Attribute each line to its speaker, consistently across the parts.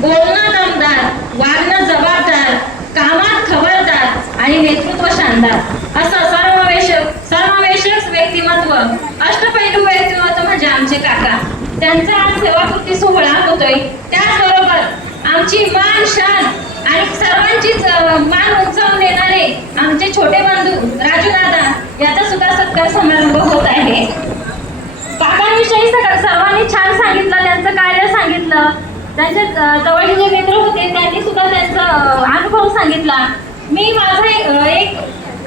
Speaker 1: बोलणं दमदार वागणं जबाबदार कामात खबरदार आणि नेतृत्व शानदार. असं सर्ववेशक सर्ववेशक व्यक्तिमत्व अष्टपैलू व्यक्तिमत्व म्हणजे आमचे काका. त्यांचा आज सेवाकृती सोहळा होतोय. त्याचबरोबर आमची मान शान आणि सर्वांचीच मान उंचावून देणारे आमचे छोटे बंधू राजू दादा याचा सुद्धा सत्कार समारंभ होत आहे. काकांविषयी सगळं सर्वांनी छान सांगितलं त्यांचं कार्य सांगितलं. त्यांचे जवळचे जे मित्र होते त्यांनी सुद्धा त्यांचा अनुभव सांगितला. मी माझा एक एक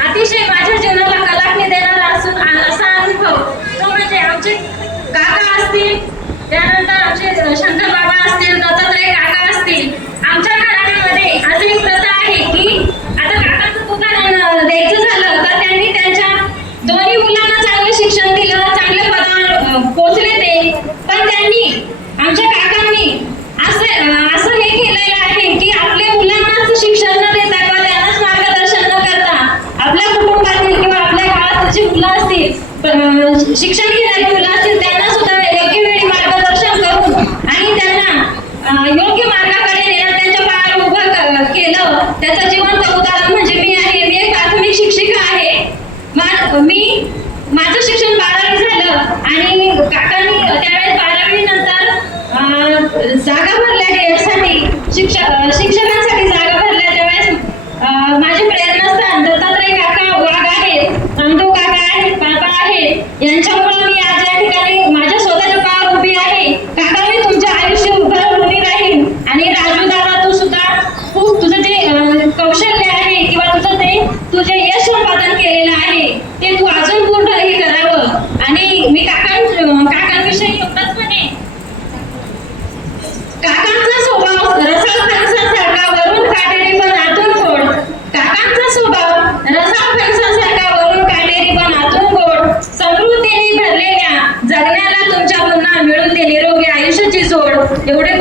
Speaker 1: अतिशय माझ्या जीवनाला कलाटणी देणारा असून असा अनुभव तो म्हणजे आमचे काका असतील त्यानंतर आमचे शंकर बाबा असतील दत्तात्रय काका असतील. आमच्या घराण्यामध्ये अशी एक प्रथा आहे की आता काकाचं दुकान द्यायचं झालं तर त्यांनी त्यांच्या दोन्ही शिक्षण घेणारी मुलं असतील त्यांना सुद्धा योग्य वेळी मार्गदर्शन करून आणि त्यांना योग्य मार्गाकडे नेणं त्यांच्या पायावर उभं केलं त्याचं जिवंत उदाहरण म्हणजे मी आहे. मी एक प्राथमिक शिक्षिका आहे. मी माझं शिक्षण बारावी झालं आणि काकांनी त्यावेळेस बारावी नंतर अं, जागा भरल्या डेटसाठी शिक्षक शिक्षक शिक्षकांसाठी जागा भरल्या त्यावेळेस अं, माझे प्रेरणास्थान दत्तात्रय काका वाघ आहेत नंदू काका आहेत बाबा आहेत यांच्यामुळे मी आज या ठिकाणी माझ्या स्वतःच्या पायावर उभी आहे काका मी तुमच्या आयुष्य उभं उभी राहील आणि राजू दादा तू सुद्धा खूप तुझं जे अं, कौशल्य आहे किंवा तुझं ते तुझे यश संपादन केलेलं आहे ते तू अजून पूर्ण हे करावं आणि मी काकां काकांविषयी एवढंच म्हणे काकांचा स्वभाव रसाळ फणसासारखा वरून काटेरी पण आतून गोड काकांचा स्वभाव रसाळ फणसासारखा वरून काटेरी पण आतून गोड समृद्धीने भरलेल्या जगण्याला तुमच्या पुन्हा मिळून ते निरोगी आयुष्याची जोड. एवढे